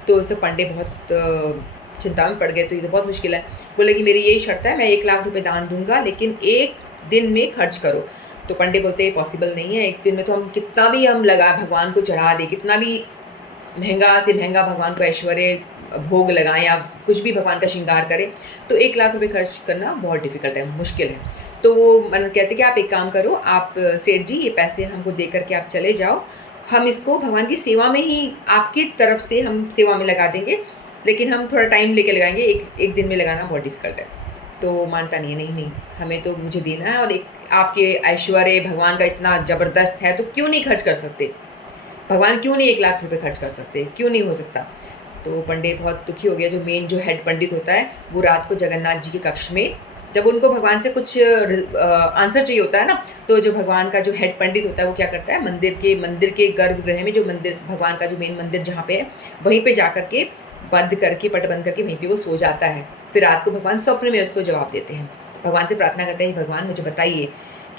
तो उससे पंडित बहुत चिंता में पड़ गए, तो ये तो बहुत मुश्किल है। बोले कि मेरी यही शर्त है, मैं 1 लाख रुपये दान दूंगा, लेकिन एक दिन में खर्च करो। तो पंडित बोलते हैं पॉसिबल नहीं है, एक दिन में तो हम कितना भी हम लगा भगवान को चढ़ा दें, कितना भी महंगा से महंगा भगवान को ऐश्वर्य भोग लगाएं या कुछ भी भगवान का श्रृंगार करें, तो 1 लाख रुपए खर्च करना बहुत डिफिकल्ट है, मुश्किल है। तो वो मन कहते कि आप एक काम करो, आप सेठ जी ये पैसे हमको दे करके आप चले जाओ, हम इसको भगवान की सेवा में ही आपकी तरफ से हम सेवा में लगा देंगे, लेकिन हम थोड़ा टाइम लेके लगाएंगे, एक दिन में लगाना बहुत डिफिकल्ट है। तो मानता नहीं है, नहीं हमें तो मुझे देना है, और एक आपके ऐश्वर्य भगवान का इतना ज़बरदस्त है, तो क्यों नहीं खर्च कर सकते भगवान, क्यों नहीं 1 लाख रुपए खर्च कर सकते, क्यों नहीं हो सकता। तो पंडित बहुत दुखी हो गया। जो मेन जो हेड पंडित होता है वो रात को जगन्नाथ जी के कक्ष में जब उनको भगवान से कुछ आंसर चाहिए होता है ना, तो जो भगवान का जो हेड पंडित होता है वो क्या करता है, मंदिर के गर्भगृह में, जो मंदिर भगवान का जो मेन मंदिर जहाँ पे है, वहीं पे जा करके बंद करके, पट बंद करके वहीं पे वो सो जाता है। फिर रात को भगवान स्वप्न में उसको जवाब देते हैं, भगवान से प्रार्थना करते हैं, भगवान मुझे बताइए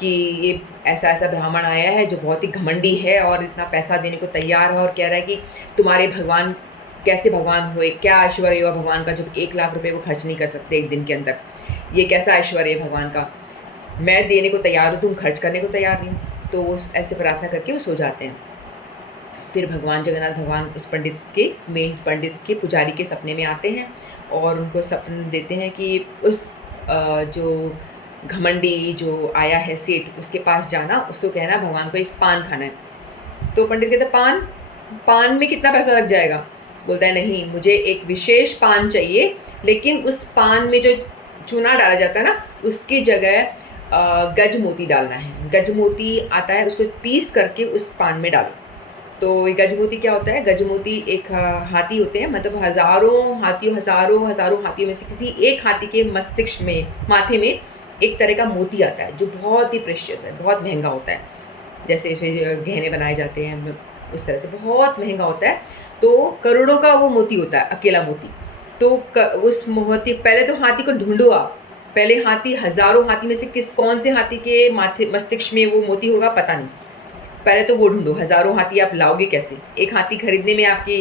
कि ये ऐसा ऐसा ब्राह्मण आया है जो बहुत ही घमंडी है और इतना पैसा देने को तैयार है और कह रहा है कि तुम्हारे भगवान कैसे भगवान हुए, क्या ऐश्वर्य हुआ भगवान का, जब 1 लाख रुपए वो खर्च नहीं कर सकते एक दिन के अंदर, ये कैसा ऐश्वर्य है भगवान का, मैं देने को तैयार हूँ, तुम खर्च करने को तैयार नहीं। तो वो ऐसे प्रार्थना करके वो सो जाते हैं। फिर भगवान जगन्नाथ भगवान उस मेन पंडित के पुजारी के सपने में आते हैं और उनको सपन देते हैं कि उस जो घमंडी जो आया है सेठ, उसके पास जाना, उसको कहना भगवान को एक पान खाना है। तो पंडित कहते पान में कितना पैसा लग जाएगा? बोलता है नहीं, मुझे एक विशेष पान चाहिए, लेकिन उस पान में जो चूना डाला जाता है ना, उसकी जगह गजमोती डालना है। गजमोती आता है, उसको पीस करके उस पान में डालो। तो ये गजमोती क्या होता है? गजमोती एक हाथी होते हैं, मतलब हज़ारों हाथियों में से किसी एक हाथी के मस्तिष्क में, माथे में एक तरह का मोती आता है जो बहुत ही प्रेशियस है, बहुत महंगा होता है। जैसे ऐसे गहने बनाए जाते हैं उस तरह से बहुत महंगा होता है। तो करोड़ों का वो मोती होता है, अकेला मोती। तो उस मोती, पहले तो हाथी को ढूंढो आप, पहले हज़ारों हाथी में से कौन से हाथी के माथे मस्तिष्क में वो मोती होगा, पता नहीं। पहले तो वो ढूंढो, हज़ारों हाथी आप लाओगे कैसे? एक हाथी खरीदने में आपकी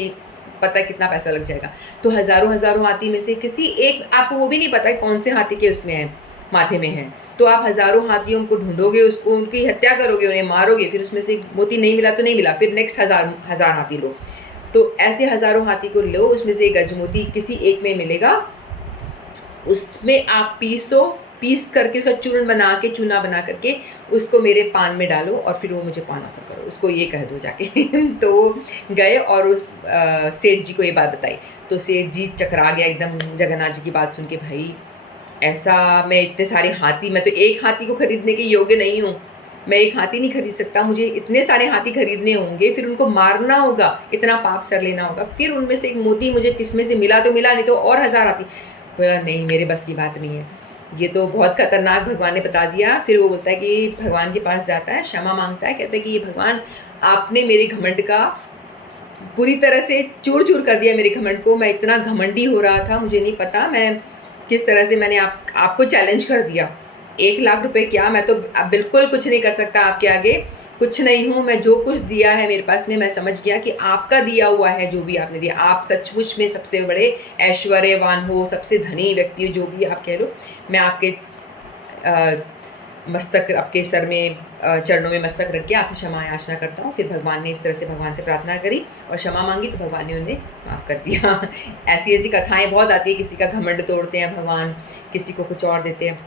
पता कितना पैसा लग जाएगा। तो हज़ारों हाथी में से किसी एक, आपको वो भी नहीं पता है कौन से हाथी के उसमें है, माथे में है। तो आप हज़ारों हाथियों को ढूंढोगे, उसको उनकी हत्या करोगे, उन्हें मारोगे, फिर उसमें से मोती नहीं मिला तो नहीं मिला, फिर नेक्स्ट हज़ार हाथी लो। तो ऐसे हज़ारों हाथी को लो, उसमें से एक गजमोती किसी एक में मिलेगा, उसमें आप पीस करके उसका चूना बना करके उसको मेरे पान में डालो और फिर वो मुझे पान ऑफर करो, उसको ये कह दो जाके। तो वो गए और उस सेठ जी को ये बात बताई। तो सेठ जी चकरा गया एकदम जगन्नाथ जी की बात सुन के, भाई ऐसा, मैं इतने सारे हाथी, मैं तो एक हाथी को खरीदने के योग्य नहीं हूँ, मैं एक हाथी नहीं खरीद सकता, मुझे इतने सारे हाथी खरीदने होंगे, फिर उनको मारना होगा, इतना पाप सर लेना होगा, फिर उनमें से एक मोती मुझे किसमें से मिला तो मिला, नहीं तो और 1000 हाथी। बोला नहीं, मेरे बस की बात नहीं है, ये तो बहुत खतरनाक भगवान ने बता दिया। फिर वो बोलता है कि भगवान के पास जाता है, क्षमा मांगता है, कहता है कि ये भगवान, आपने मेरे घमंड का पूरी तरह से चूर चूर कर दिया, मेरे घमंड को, मैं इतना घमंडी हो रहा था, मुझे नहीं पता मैं किस तरह से मैंने आपको चैलेंज कर दिया। 1 लाख रुपए क्या, मैं तो अब बिल्कुल कुछ नहीं कर सकता आपके आगे, कुछ नहीं हूँ मैं, जो कुछ दिया है मेरे पास में, मैं समझ गया कि आपका दिया हुआ है, जो भी आपने दिया, आप सचमुच में सबसे बड़े ऐश्वर्यवान हो, सबसे धनी व्यक्ति हो, जो भी आप कह लो, मैं आपके मस्तक, आपके सर में चरणों में मस्तक रख के आपसे क्षमा याचना करता हूँ। फिर भगवान ने इस तरह से भगवान से प्रार्थना करी और क्षमा मांगी, तो भगवान ने उन्हें माफ़ कर दिया। ऐसी ऐसी कथाएं बहुत आती है, किसी का घमंड तोड़ते हैं भगवान, किसी को कुछ और देते हैं।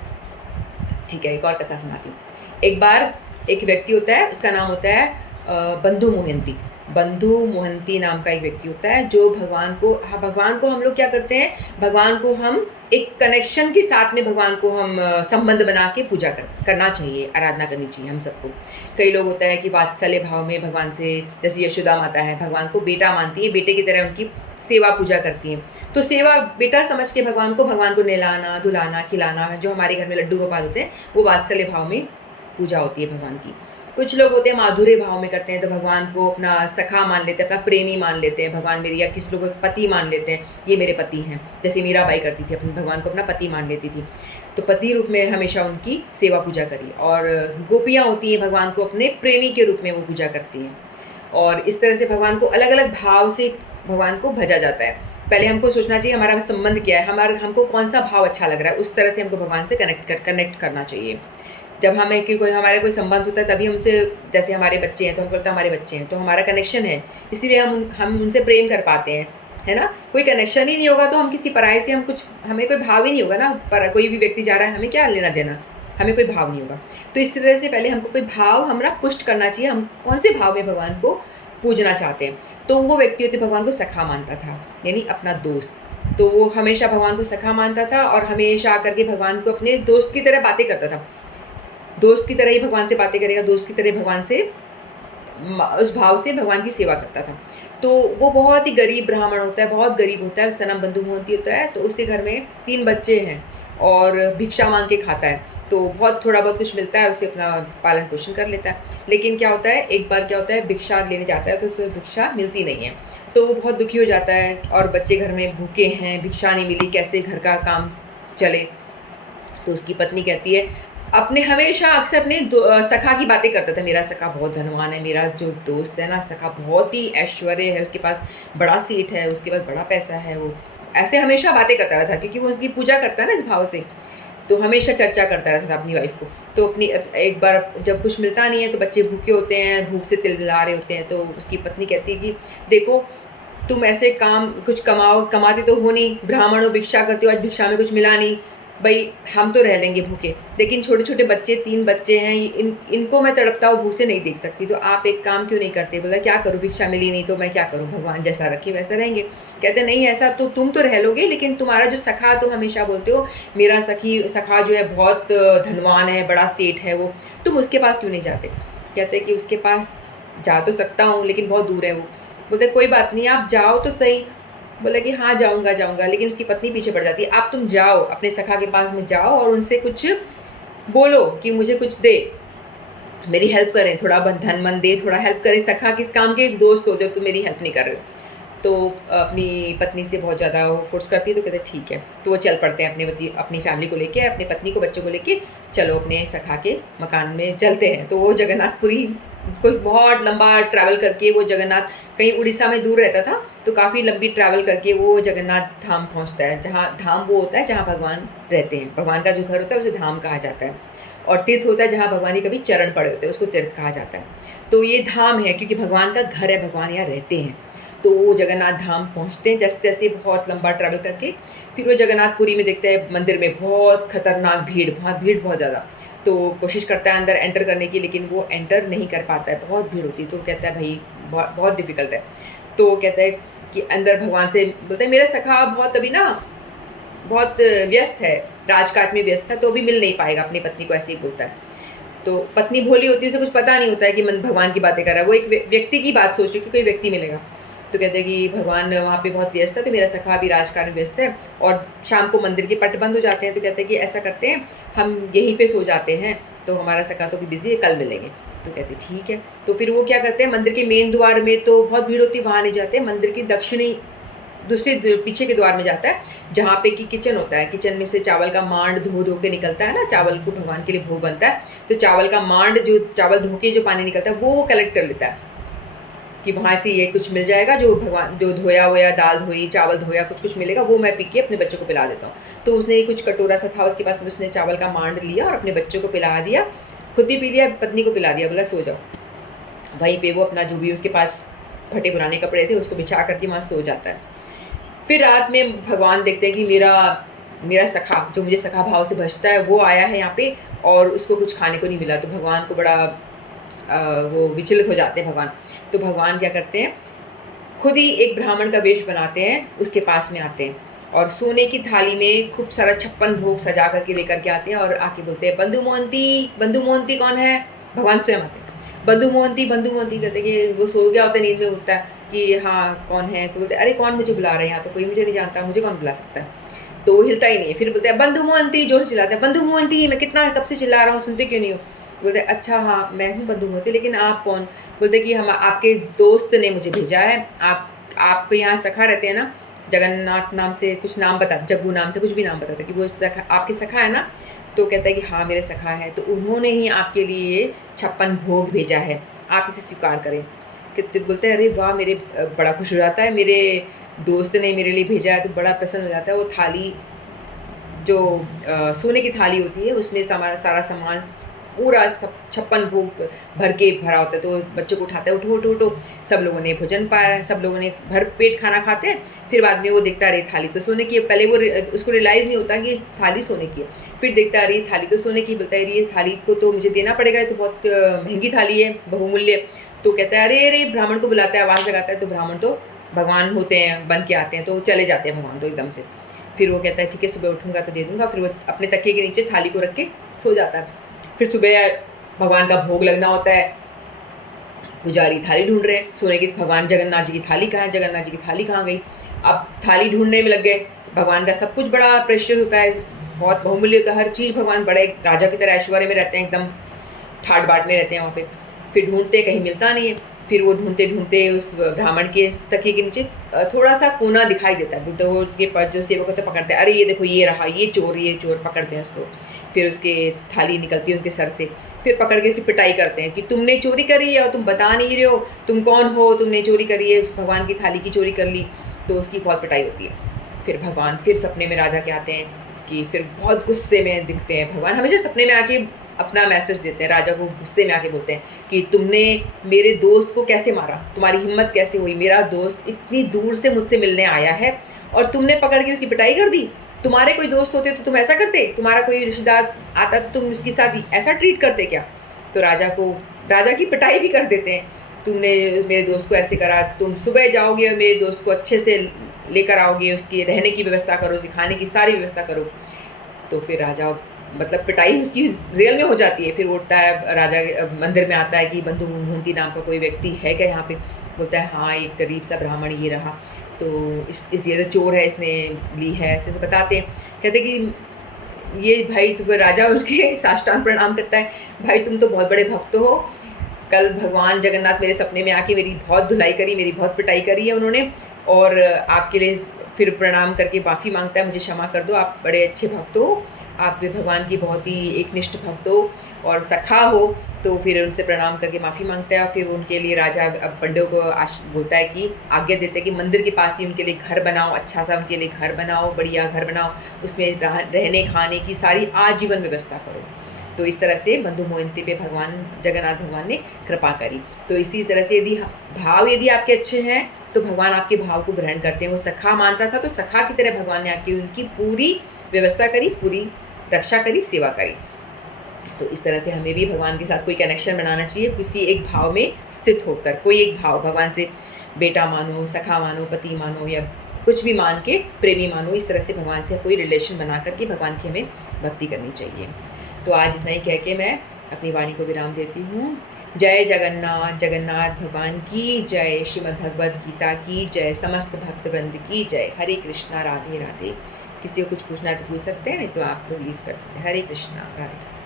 ठीक है, एक और कथा सुनाती हूँ। एक बार एक व्यक्ति होता है, उसका नाम होता है बंधु मोहंती नाम का एक व्यक्ति होता है, जो भगवान को हम लोग क्या करते हैं, भगवान को हम एक कनेक्शन के साथ में, भगवान को हम संबंध बना के पूजा करना चाहिए, आराधना करनी चाहिए हम सबको। कई लोग होता है कि वात्सल्य भाव में भगवान से, जैसे यशोदा माता है, भगवान को बेटा मानती है, बेटे की तरह उनकी सेवा पूजा करती हैं। तो सेवा बेटा समझ के भगवान को नहलाना, धुलाना, खिलाना, जो हमारे घर में लड्डू गोपाल होते हैं, वो वात्सल्य भाव में पूजा होती है भगवान की। कुछ लोग होते हैं माधुर्य भाव में करते हैं, तो भगवान को अपना सखा मान लेते हैं, अपना प्रेमी मान लेते हैं, भगवान मेरी, या किसी लोग पति मान लेते हैं, ये मेरे पति हैं, जैसे मीराबाई करती थी, अपने भगवान को अपना पति मान लेती थी, तो पति रूप में हमेशा उनकी सेवा पूजा करी। और गोपियाँ होती हैं, भगवान को अपने प्रेमी के रूप में वो पूजा करती हैं। और इस तरह से भगवान को अलग अलग भाव से भगवान को भजा जाता है। पहले हमको सोचना चाहिए हमारा संबंध क्या है, हमको कौन सा भाव अच्छा लग रहा है, उस तरह से हमको भगवान से कनेक्ट करना चाहिए। जब हमारे कोई संबंध होता है, तभी हमसे, जैसे हमारे बच्चे हैं तो हमको लगता है हमारे बच्चे हैं, तो हमारा कनेक्शन है, इसीलिए हम उनसे प्रेम कर पाते हैं, है ना। कोई कनेक्शन ही नहीं होगा तो हम किसी पराये से हमें कोई भाव ही नहीं होगा ना, पर कोई भी व्यक्ति जा रहा है, हमें क्या लेना देना, हमें कोई भाव नहीं होगा। तो इस तरह से पहले हमको कोई भाव हमारा पुष्ट करना चाहिए, हम कौन से भाव में भगवान को पूजना चाहते हैं। तो वो व्यक्ति होते भगवान को सखा मानता था, यानी अपना दोस्त। तो वो हमेशा भगवान को सखा मानता था और हमेशा आकर के भगवान को अपने दोस्त की तरह बातें करता था, दोस्त की तरह ही भगवान से बातें करेगा, दोस्त की तरह भगवान से, उस भाव से भगवान की सेवा करता था। तो वो बहुत ही गरीब ब्राह्मण होता है, बहुत गरीब होता है, उसका नाम बंधु मोहंती होता है। तो उसके घर में 3 बच्चे हैं, और भिक्षा मांग के खाता है, तो बहुत थोड़ा बहुत कुछ मिलता है, उससे अपना पालन पोषण कर लेता है। लेकिन क्या होता है, एक बार क्या होता है, भिक्षा लेने जाता है तो उसे भिक्षा मिलती नहीं है, तो वो बहुत दुखी हो जाता है और बच्चे घर में भूखे हैं, भिक्षा नहीं मिली, कैसे घर का काम चले। तो उसकी पत्नी कहती है, अपने हमेशा अक्सर अपने सखा की बातें करता था, मेरा सखा बहुत धनवान है, मेरा जो दोस्त है ना सखा बहुत ही ऐश्वर्य है, उसके पास बड़ा सीट है, उसके पास बड़ा पैसा है, वो ऐसे हमेशा बातें करता रहता था क्योंकि वो उसकी पूजा करता है ना इस भाव से, तो हमेशा चर्चा करता रहता था अपनी वाइफ को। तो अपनी एक बार जब कुछ मिलता नहीं है तो बच्चे भूखे होते हैं, भूख से तिलमिला रहे होते हैं, तो उसकी पत्नी कहती है कि देखो तुम ऐसे काम कुछ कमाते तो हो नहीं, ब्राह्मण हो, भिक्षा करते हो, आज भिक्षा में कुछ मिला नहीं, भाई हम तो रह लेंगे भूखे, लेकिन छोटे छोटे बच्चे, 3 बच्चे हैं, इनको मैं तड़पता हुआ भूख से नहीं देख सकती, तो आप एक काम क्यों नहीं करते। बोला क्या करूँ, भिक्षा मिली नहीं तो मैं क्या करूँ, भगवान जैसा रखे वैसा रहेंगे। कहते नहीं, ऐसा तो तुम तो रह लोगे, लेकिन तुम्हारा जो सखा, तो हमेशा बोलते हो मेरा सखा जो है बहुत धनवान है, बड़ा सेठ है वो, तुम उसके पास क्यों नहीं जाते। कहते कि उसके पास जा तो सकता हूँ लेकिन बहुत दूर है वो। बोलते कोई बात नहीं, आप जाओ तो सही। बोला कि हाँ जाऊँगा, लेकिन उसकी पत्नी पीछे पड़ जाती है, आप तुम जाओ अपने सखा के पास में जाओ और उनसे कुछ बोलो कि मुझे कुछ दे, मेरी हेल्प करें, थोड़ा धन मन दे, थोड़ा हेल्प करें, सखा किस काम के, दोस्त हो जब तुम मेरी हेल्प नहीं कर रहे हो। तो अपनी पत्नी से बहुत ज़्यादा वो फोर्स करती है, तो कहते हैं ठीक है, तो वो चल पड़ते हैं अपनी फैमिली को लेके, अपनी पत्नी को, बच्चों को लेके, चलो अपने सखा के मकान में चलते हैं। तो वो जगन्नाथपुरी कोई बहुत लंबा ट्रैवल करके, वो जगन्नाथ कहीं उड़ीसा में दूर रहता था, तो काफ़ी लंबी ट्रैवल करके वो जगन्नाथ धाम पहुंचता है, जहाँ धाम वो होता है जहाँ भगवान रहते हैं, भगवान का जो घर होता है उसे धाम कहा जाता है, और तीर्थ होता है जहाँ भगवान के कभी चरण पड़े होते हैं, उसको तीर्थ कहा जाता है। तो ये धाम है क्योंकि भगवान का घर है, भगवान यहाँ रहते हैं। तो वो जगन्नाथ धाम पहुँचते हैं जैसे तैसे बहुत लंबा ट्रैवल करके, फिर वो जगन्नाथपुरी में देखते हैं मंदिर में बहुत खतरनाक भीड़, बहुत ज़्यादा। तो कोशिश करता है अंदर एंटर करने की, लेकिन वो एंटर नहीं कर पाता है, बहुत भीड़ होती है। तो वो कहता है भाई बहुत डिफ़िकल्ट है। तो वो कहता है कि अंदर भगवान से बोलता है, मेरा सखा बहुत अभी ना बहुत व्यस्त है, राजकाज में व्यस्त है, तो अभी मिल नहीं पाएगा, अपनी पत्नी को ऐसे ही बोलता है। तो पत्नी भोली होती है, उसे कुछ पता नहीं होता है कि मन भगवान की बातें कर रहा है, वो एक व्यक्ति की बात सोच रही है कि कोई व्यक्ति मिलेगा। तो कहते हैं कि भगवान वहाँ पे बहुत व्यस्त है, तो मेरा सखा भी राजकाज में व्यस्त है, और शाम को मंदिर के पट बंद हो जाते हैं। तो कहते हैं कि ऐसा करते हैं, हम यहीं पे सो जाते हैं, तो हमारा सखा तो भी बिजी है, कल मिलेंगे। तो कहते ठीक है। तो फिर वो क्या करते हैं, मंदिर के मेन द्वार में तो बहुत भीड़ होती है, वहाँ नहीं जाते, मंदिर की दक्षिणी दूसरे पीछे के द्वार में जाता है, जहाँ पे कि किचन होता है, किचन में से चावल का मांड धो के निकलता है ना, चावल को भगवान के लिए भोग बनता है, तो चावल का मांड, जो चावल धो के जो पानी निकलता है, वो कलेक्ट कर लेता है कि वहाँ से ये कुछ मिल जाएगा, जो भगवान जो धोया हुआ, दाल धोई, चावल धोया, कुछ मिलेगा, वो मैं पी के अपने बच्चों को पिला देता हूँ। तो उसने कुछ कटोरा सा था उसके पास, उसने चावल का मांड लिया और अपने बच्चों को पिला दिया, खुद भी पी लिया, पत्नी को पिला दिया, बोला सो जाओ। वहीं पे वो अपना जो भी उसके पास फटे पुराने कपड़े थे उसको बिछा करके वहाँ सो जाता है। फिर रात में भगवान देखते हैं कि मेरा सखा, जो मुझे सखा भाव से भजता है, वो आया है यहाँ पे और उसको कुछ खाने को नहीं मिला। तो भगवान को बड़ा वो विचलित हो जाते हैं भगवान। तो भगवान क्या करते हैं, खुद ही एक ब्राह्मण का वेश बनाते हैं, उसके पास में आते हैं और सोने की थाली में खूब सारा 56 भोग सजा करके लेकर के आते हैं और आके बोलते हैं, बंधु मोहंती कौन है। भगवान स्वयं आते हैं, बंधु मोहंती कहते कि वो सो गया होता है, नींद में उठता है कि हाँ कौन है। तो बोलते अरे कौन मुझे बुला रहे हैं, यहाँ तो कोई मुझे नहीं जानता, मुझे कौन बुला सकता है। तो वो हिलता ही नहीं है। फिर बोलते हैं बंधु मोहंती, जोर से चिल्लाते हैं, बंधु मोहंती मैं कितना कब से चिल्ला रहा हूँ, सुनते क्यों नहीं हो। बोलते अच्छा हाँ मैं हूँ बंधु मोहंती, लेकिन आप कौन। बोलते कि हम आपके दोस्त ने मुझे भेजा है, आपको यहाँ सखा रहते हैं ना, जगन्नाथ नाम से कुछ नाम बता, जग्गू नाम से कुछ भी नाम बताते कि वो आपके सखा है ना। तो कहता है कि हाँ मेरे सखा है, तो उन्होंने ही आपके लिए 56 भोग भेजा है, आप इसे स्वीकार करें। कितने बोलते हैं अरे वाह, मेरे बड़ा खुश हो जाता है, मेरे दोस्त ने मेरे लिए भेजा है, तो बड़ा प्रसन्न हो जाता है। वो थाली जो सोने की थाली होती है, उसमें सारा सामान पूरा सब 56 भोग भर के भरा होता है। तो बच्चों को उठाता है, उठो उठो उठो। सब लोगों ने भोजन पाया, सब लोगों ने भर पेट खाना खाते हैं। फिर बाद में वो देखता है अरे थाली तो सोने की है, पहले वो उसको रियलाइज़ नहीं होता कि थाली सोने की है। फिर देखता है अरे थाली तो सोने की, बोलता है ये थाली को तो मुझे देना पड़ेगा, ये तो बहुत महंगी थाली है, बहुमूल्य। तो कहता है अरे ब्राह्मण को बुलाता है, आवाज़ लगाता है, तो ब्राह्मण तो भगवान होते हैं, बन के आते हैं, तो चले जाते हैं भगवान तो एकदम से। फिर वो कहता है ठीक है सुबह उठूँगा तो दे दूँगा। फिर वो अपने तकिए के नीचे थाली को रख के सो जाता है। फिर सुबह भगवान का भोग लगना होता है, पुजारी थाली ढूंढ रहे हैं सोने की, भगवान जगन्नाथ जी की थाली कहाँ है, जगन्नाथ जी की थाली कहाँ गई। अब थाली ढूंढने में लग गए। भगवान का सब कुछ बड़ा प्रेशियस होता है, बहुत बहुमूल्य होता है, हर चीज़ भगवान बड़े राजा की तरह ऐश्वर्य में रहते हैं, एकदम ठाट-बाट में रहते हैं वहाँ पे। फिर ढूँढते कहीं मिलता नहीं है, फिर वो ढूँढते-ढूँढते उस ब्राह्मण के तकिए के नीचे थोड़ा-सा कोना दिखाई देता है, तो वो उसके पास जो सेवक होते हैं पकड़ते हैं, अरे ये देखो ये रहा, ये चोर, पकड़ते हैं उसको। फिर उसके थाली निकलती है उनके सर से, फिर पकड़ के उसकी पिटाई करते हैं कि तुमने चोरी करी है और तुम बता नहीं रहे हो, तुम कौन हो, तुमने चोरी करी है, उस भगवान की थाली की चोरी कर ली, तो उसकी बहुत पिटाई होती है। फिर भगवान फिर सपने में राजा के आते हैं कि फिर बहुत गुस्से में दिखते हैं भगवान, हमेशा सपने में आके अपना मैसेज देते हैं, राजा को गुस्से में आके बोलते हैं कि तुमने मेरे दोस्त को कैसे मारा, तुम्हारी हिम्मत कैसे हुई, मेरा दोस्त इतनी दूर से मुझसे मिलने आया है और तुमने पकड़ के उसकी पिटाई कर दी। तुम्हारे कोई दोस्त होते तो तुम ऐसा करते, तुम्हारा कोई रिश्तेदार आता तो तुम उसके साथ ऐसा ट्रीट करते क्या? तो राजा की पिटाई भी कर देते हैं, तुमने मेरे दोस्त को ऐसे करा, तुम सुबह जाओगे और मेरे दोस्त को अच्छे से लेकर आओगे, उसकी रहने की व्यवस्था करो, सिखाने की सारी व्यवस्था करो। तो फिर राजा मतलब पिटाई उसकी रियल में हो जाती है, फिर उठता है राजा मंदिर में आता है कि बंधु मोहंती नाम का कोई व्यक्ति है क्या यहाँ पे? बोलता है हाँ, एक गरीब सा ब्राह्मण ये रहा, तो इस ये तो चोर है, इसने ली है, ऐसे से बताते हैं। कहते कि ये भाई, तो फिर राजा उनके साष्टांग प्रणाम करता है, भाई तुम तो बहुत बड़े भक्त हो, कल भगवान जगन्नाथ मेरे सपने में आके मेरी बहुत धुलाई करी, मेरी बहुत पिटाई करी है उन्होंने, और आपके लिए फिर प्रणाम करके माफ़ी मांगता है, मुझे क्षमा कर दो, आप बड़े अच्छे भक्त हो, आप भी भगवान की बहुत ही एकनिष्ठ भक्त हो और सखा हो। तो फिर उनसे प्रणाम करके माफ़ी मांगता है और फिर उनके लिए राजा अब पंडितों को बोलता है कि आज्ञा देते हैं कि मंदिर के पास ही उनके लिए घर बनाओ, अच्छा सा उनके लिए घर बनाओ, बढ़िया घर बनाओ, उसमें रहने खाने की सारी आजीवन व्यवस्था करो। तो इस तरह से बंधु मोहिंती पे भगवान जगन्नाथ भगवान ने कृपा करी। तो इसी तरह से यदि आपके अच्छे हैं तो भगवान आपके भाव को ग्रहण करते हैं। वो सखा मानता था तो सखा की तरह भगवान ने आके उनकी पूरी व्यवस्था करी, पूरी रक्षा करी, सेवा करी। तो इस तरह से हमें भी भगवान के साथ कोई कनेक्शन बनाना चाहिए, किसी एक भाव में स्थित होकर, कोई एक भाव भगवान से बेटा मानो, सखा मानो, पति मानो या कुछ भी मान के प्रेमी मानो, इस तरह से भगवान से कोई रिलेशन बना करके भगवान की हमें भक्ति करनी चाहिए। तो आज इतना ही कह के मैं अपनी वाणी को विराम देती हूँ। जय जगन्नाथ, जगन्नाथ भगवान की जय, श्रीमद् भगवद गीता की जय, समस्त भक्त वृंद की जय। हरे कृष्णा, राधे राधे। किसी को कुछ पूछना है तो पूछ सकते हैं, नहीं तो आप लोग लीव कर सकते हैं। हरे कृष्णा, राधे।